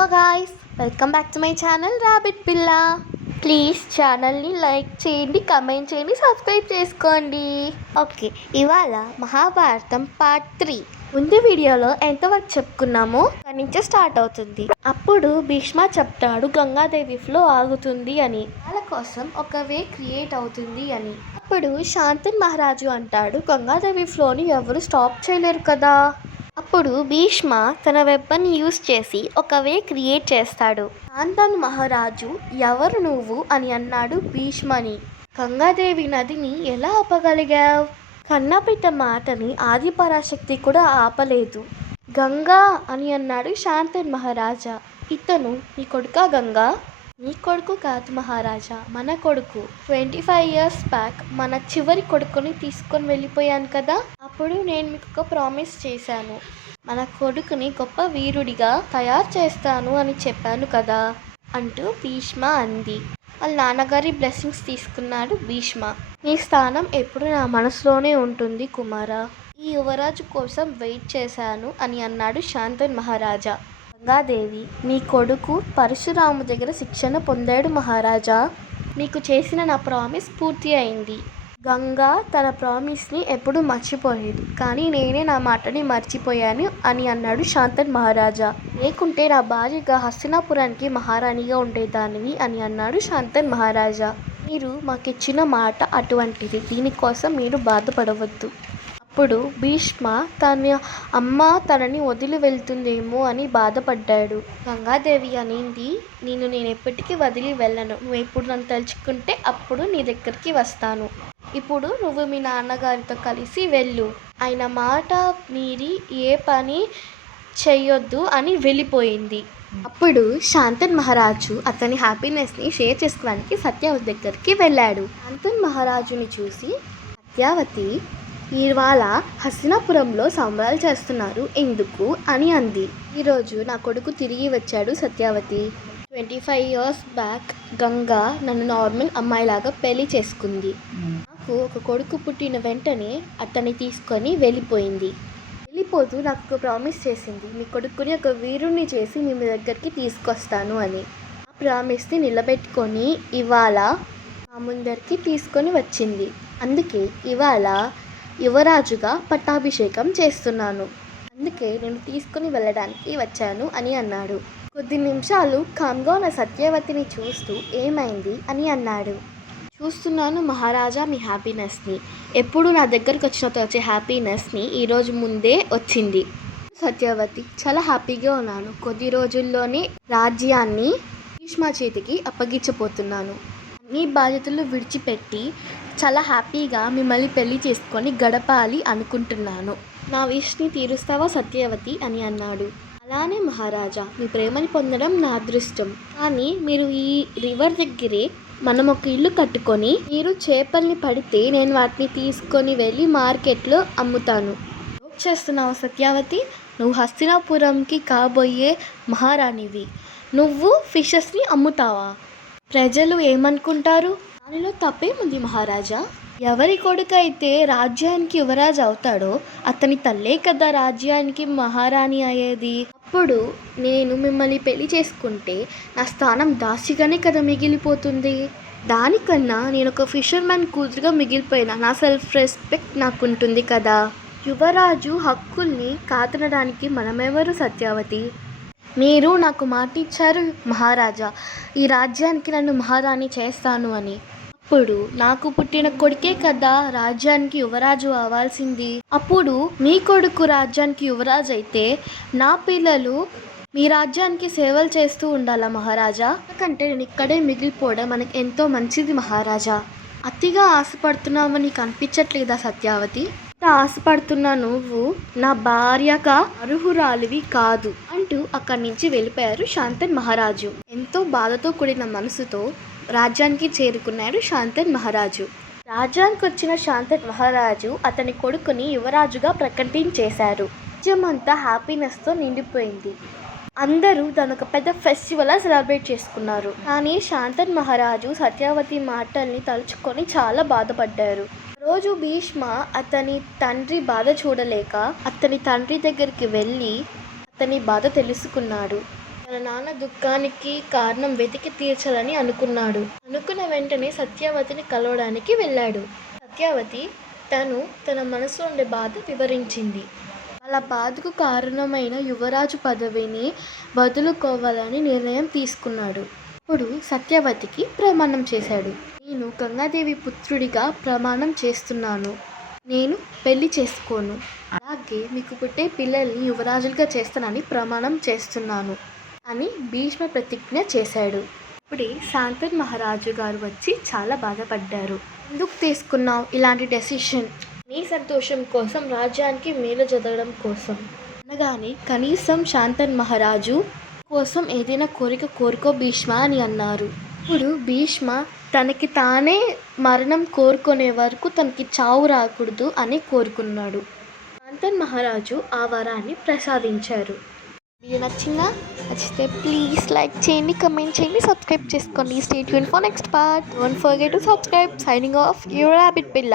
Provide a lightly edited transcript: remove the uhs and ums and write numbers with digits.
Hello guys, welcome back to my channel rabbit పిల్ల. Please ఛానల్ని like చేయండి, comment చేయండి, సబ్స్క్రైబ్ చేసుకోండి. ఓకే, ఇవాళ మహాభారతం పార్ట్ 3. ముందు వీడియోలో ఎంతవరకు చెప్పుకున్నామో దాని నుంచే స్టార్ట్ అవుతుంది. అప్పుడు భీష్మ చెప్తాడు గంగాదేవి ఫ్లో ఆగుతుంది అని, వాళ్ళ కోసం ఒక వే క్రియేట్ అవుతుంది అని. అప్పుడు శాంతన్ మహారాజు అంటాడు గంగాదేవి ఫ్లోని ఎవరు స్టాప్ చేయలేరు కదా. అప్పుడు భీష్మ తన వెపన్ యూజ్ చేసి ఒక వే క్రియేట్ చేస్తాడు. శాంతను మహారాజు ఎవరు నువ్వు అని అన్నాడు భీష్మని. గంగాదేవి నదిని ఎలా ఆపగలిగావు? కన్నపిట్ట మాటని ఆది పరాశక్తి కూడా ఆపలేదు. గంగా అని అన్నాడు శాంతన్ మహారాజా. ఇతను నీ కొడుకా గంగా? నీ కొడుకు కాదు మహారాజా, మన కొడుకు. 25 years బ్యాక్ మన చివరి కొడుకుని తీసుకొని వెళ్ళిపోయాను కదా. అప్పుడు నేను మీకు ఒక ప్రామిస్ చేశాను, మన కొడుకుని గొప్ప వీరుడిగా తయారు చేస్తాను అని చెప్పాను కదా అంటూ భీష్మ అంది. వాళ్ళ నాన్నగారి బ్లెస్సింగ్స్ తీసుకున్నాడు భీష్మ. నీ స్థానం ఎప్పుడు నా మనసులోనే ఉంటుంది కుమారా. ఈ యువరాజు కోసం వెయిట్ చేశాను అని అన్నాడు శాంతన్ మహారాజా. గంగాదేవి, నీ కొడుకు పరశురాము దగ్గర శిక్షణ పొందాడు మహారాజా. మీకు చేసిన నా ప్రామిస్ పూర్తి అయింది. గంగా తన ప్రామిస్ని ఎప్పుడూ మర్చిపోలేదు, కానీ నేనే నా మాటని మర్చిపోయాను అని అన్నాడు శాంతన్ మహారాజా. లేకుంటే నా భార్యగా హస్తినాపురానికి మహారాణిగా ఉండేదానిని అని అన్నాడు శాంతన్ మహారాజా. మీరు మాకిచ్చిన మాట అటువంటిది, దీనికోసం మీరు బాధపడవద్దు. అప్పుడు భీష్మ తన అమ్మ తనని వదిలి వెళ్తుందేమో అని బాధపడ్డాడు. గంగాదేవి అనింది, నేను ఎప్పటికీ వదిలి వెళ్ళను. నువ్వు ఎప్పుడు నన్ను తలుచుకుంటే అప్పుడు నీ దగ్గరికి వస్తాను. ఇప్పుడు నువ్వు మీ నాన్నగారితో కలిసి వెళ్ళు. ఆయన మాట మీరి ఏ పని చెయ్యొద్దు అని వెళ్ళిపోయింది. అప్పుడు శాంతన్ మహారాజు అతని హ్యాపీనెస్ని షేర్ చేసుకోవడానికి సత్యవతి దగ్గరికి వెళ్ళాడు. శాంతన్ మహారాజుని చూసి, సత్యవతి, ఇవాళ హస్తినాపురంలో సంబరాలు చేస్తున్నారు ఎందుకు అని అంది. ఈరోజు నా కొడుకు తిరిగి వచ్చాడు సత్యవతి. 25 years బ్యాక్ గంగా నన్ను నార్మల్ అమ్మాయిలాగా పెళ్లి చేసుకుంది. నాకు ఒక కొడుకు పుట్టిన వెంటనే అతన్ని తీసుకొని వెళ్ళిపోయింది. వెళ్ళిపోతూ నాకు ఒక ప్రామిస్ చేసింది, మీ కొడుకుని ఒక వీరుణ్ణి చేసి మీ దగ్గరికి తీసుకొస్తాను అని. ఆ ప్రామిస్ని నిలబెట్టుకొని ఇవాళ మా ముందరికి తీసుకొని వచ్చింది. అందుకే ఇవాళ యువరాజుగా పట్టాభిషేకం చేస్తున్నాను. అందుకే నేను తీసుకుని వెళ్ళడానికి వచ్చాను అని అన్నాడు. కొద్ది నిమిషాలు కామ్గా ఉన్న సత్యవతిని చూస్తూ ఏమైంది అని అన్నాడు. చూస్తున్నాను మహారాజా మీ హ్యాపీనెస్ని. ఎప్పుడు నా దగ్గరకు వచ్చినతో వచ్చే హ్యాపీనెస్ని ఈరోజు ముందే వచ్చింది. సత్యవతి, చాలా హ్యాపీగా ఉన్నాను. కొద్ది రోజుల్లోనే రాజ్యాన్ని భీష్మ చేతికి అప్పగించబోతున్నాను. అన్ని బాధ్యతలు విడిచిపెట్టి చాలా హ్యాపీగా మిమ్మల్ని పెళ్లి చేసుకొని గడపాలి అనుకుంటున్నాను. నా విష్ని తీరుస్తావా సత్యవతి అని అన్నాడు. అలానే మహారాజా, మీ ప్రేమని పొందడం నా అదృష్టం. కానీ మీరు ఈ రివర్ దగ్గరే మనం ఒక ఇల్లు కట్టుకొని మీరు చేపల్ని పడితే నేను వాటిని తీసుకొని వెళ్ళి మార్కెట్లో అమ్ముతాను. జోక్ చేస్తున్నావు సత్యవతి? నువ్వు హస్తినాపురంకి కాబోయే మహారాణివి. నువ్వు ఫిషెస్ని అమ్ముతావా? ప్రజలు ఏమనుకుంటారు? దానిలో తప్పేముంది మహారాజా. ఎవరి కొడుకైతే రాజ్యానికి యువరాజు అవుతాడో అతని తల్లే కదా రాజ్యానికి మహారాణి అయ్యేది. అప్పుడు నేను మిమ్మల్ని పెళ్లి చేసుకుంటే నా స్థానం దాసిగానే కదా మిగిలిపోతుంది. దానికన్నా నేను ఒక ఫిషర్మ్యాన్ కూతురుగా మిగిలిపోయినా నా సెల్ఫ్ రెస్పెక్ట్ నాకుంటుంది కదా. యువరాజు హక్కుల్ని కాదనడానికి మనమెవరు సత్యవతి? మీరు నాకు మాట ఇచ్చారు మహారాజా, ఈ రాజ్యానికి నన్ను మహారాణి చేస్తాను అని. అప్పుడు నాకు పుట్టిన కొడుకే కదా రాజ్యానికి యువరాజు అవ్వాల్సింది. అప్పుడు మీ కొడుకు రాజ్యానికి యువరాజు అయితే నా పిల్లలు మీ రాజ్యానికి సేవలు చేస్తూ ఉండాలా మహారాజా? ఎందుకంటే నేను ఇక్కడే మిగిలిపోవడం మనకి ఎంతో మంచిది మహారాజా. అతిగా ఆశపడుతున్నావు నీకు అనిపించట్లేదా సత్యవతి? ఆశపడుతున్నా నువ్వు నా భార్యగా అర్హురాలివి కాదు అంటూ అక్కడి నుంచి వెళ్ళిపోయారు శాంతన్ మహారాజు. ఎంతో బాధతో కూడిన మనసుతో రాజ్యానికి చేరుకున్నాడు శాంతన్ మహారాజు. రాజ్యానికి వచ్చిన శాంతన్ మహారాజు అతని కొడుకుని యువరాజుగా ప్రకటించేశారు. రాజ్యం అంతా హ్యాపీనెస్తో నిండిపోయింది. అందరూ దాని ఒక పెద్ద ఫెస్టివల్లా సెలబ్రేట్ చేసుకున్నారు. కానీ శాంతన్ మహారాజు సత్యవతి మాటల్ని తలుచుకొని చాలా బాధపడ్డారు. రోజు భీష్మ అతని తండ్రి బాధ చూడలేక అతని తండ్రి దగ్గరికి వెళ్ళి అతని బాధ తెలుసుకున్నాడు. తన నాన్న దుఃఖానికి కారణం వెతికి తీర్చాలని అనుకున్నాడు. అనుకున్న వెంటనే సత్యవతిని కలవడానికి వెళ్ళాడు. సత్యవతి తన మనసులో ఉండే బాధ వివరించింది. వాళ్ళ బాధకు కారణమైన యువరాజు పదవిని వదులుకోవాలని నిర్ణయం తీసుకున్నాడు. అప్పుడు సత్యవతికి ప్రమాణం చేశాడు. నేను గంగాదేవి పుత్రుడిగా ప్రమాణం చేస్తున్నాను. నేను పెళ్లి చేసుకోను. అలాగే మీకు పుట్టే పిల్లల్ని యువరాజులుగా చేస్తానని ప్రమాణం చేస్తున్నాను అని భీష్మ ప్రతిజ్ఞ చేశాడు. ఇప్పుడే శాంతన్ మహారాజు గారు వచ్చి చాలా బాధపడ్డారు. ఎందుకు తీసుకున్నావు ఇలాంటి డెసిషన్? నీ సంతోషం కోసం, రాజ్యానికి మేలు జరగడం కోసం అనగానే కనీసం శాంతన్ మహారాజు కోసం ఏదైనా కోరిక కోరుకో భీష్మ అని అన్నారు. ఇప్పుడు భీష్మ తనకి తానే మరణం కోరుకునే వరకు తనకి చావు రాకూడదు అని కోరుకున్నాడు. శాంతన్ మహారాజు ఆ వరాన్ని ప్రసాదించారు. వీడియో నచ్చితే ప్లీజ్ లైక్ చేయండి, కమెంట్ చేయండి, సబ్స్క్రైబ్ చేసుకోండి. Stay tune for next part. Don't forget to subscribe. Signing off your rabbit పిల్ల.